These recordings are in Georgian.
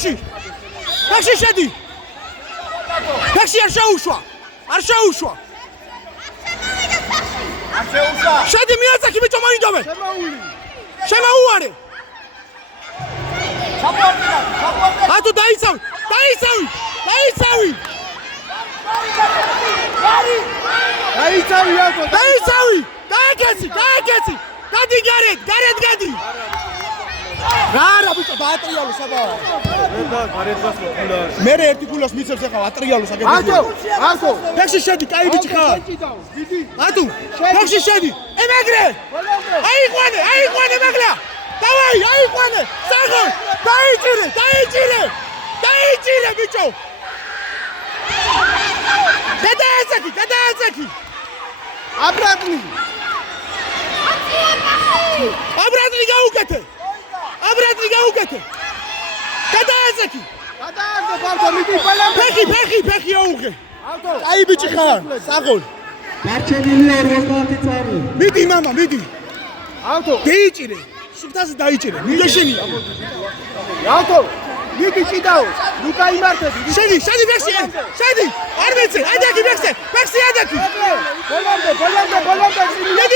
ფეხში შედი ფეხში არ შეუშვა შედი მიაწაკი ბიჭო მოიდოვე შემოუარე ატო დაიცავი დააკეცი გადი გარეთ გადი რა ბიჭო დაატრიალო საბა მე ერთი გულოს მიცევს ახლა ატრიალოს აგები ატო ფეხში შედი კაი ბიჭი ხარ ატო ფეხში შედი ემეგრე აიყვანე მაგლა დავაი აიყვანე საღო დაიჭირე ბიჭო გადააწაკი აბრატლი გაუკეთე გადააწაკი ფეხი აუღე აი ბიჭი ხარ საღოლ გარჩენილია 50 წამი მიდი მამა მიდი დაიჭირე სუფთაზე დაიჭირე მიგეშენია მიდი ჭიდაო ლუკა იმართები შედი ფეხში შედი არ მეცე ადაკი ფეხში ადაკი ბოლომდე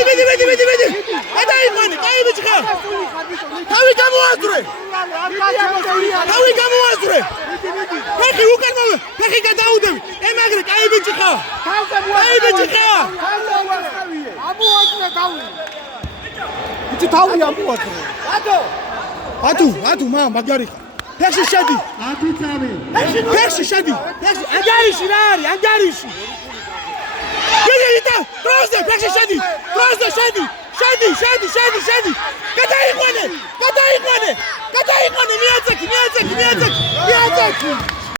მიდი გადაიყვანე კაი ბიჭი ხარ თავი გამოაზრე ფეხი უკან მოვე ფეხი გადაუდები ემაგრე კაი ბიჭი ხარ ამოაძრე თავი ამოაძრე ატუ მამა მაგარი ხარ ფეხში შედი 10 წამი ფეხში შედი ანგარიში რა არის ანგარიში გიგიტა პროზა ფეხში შედი გადაიყვანე მიაწაკი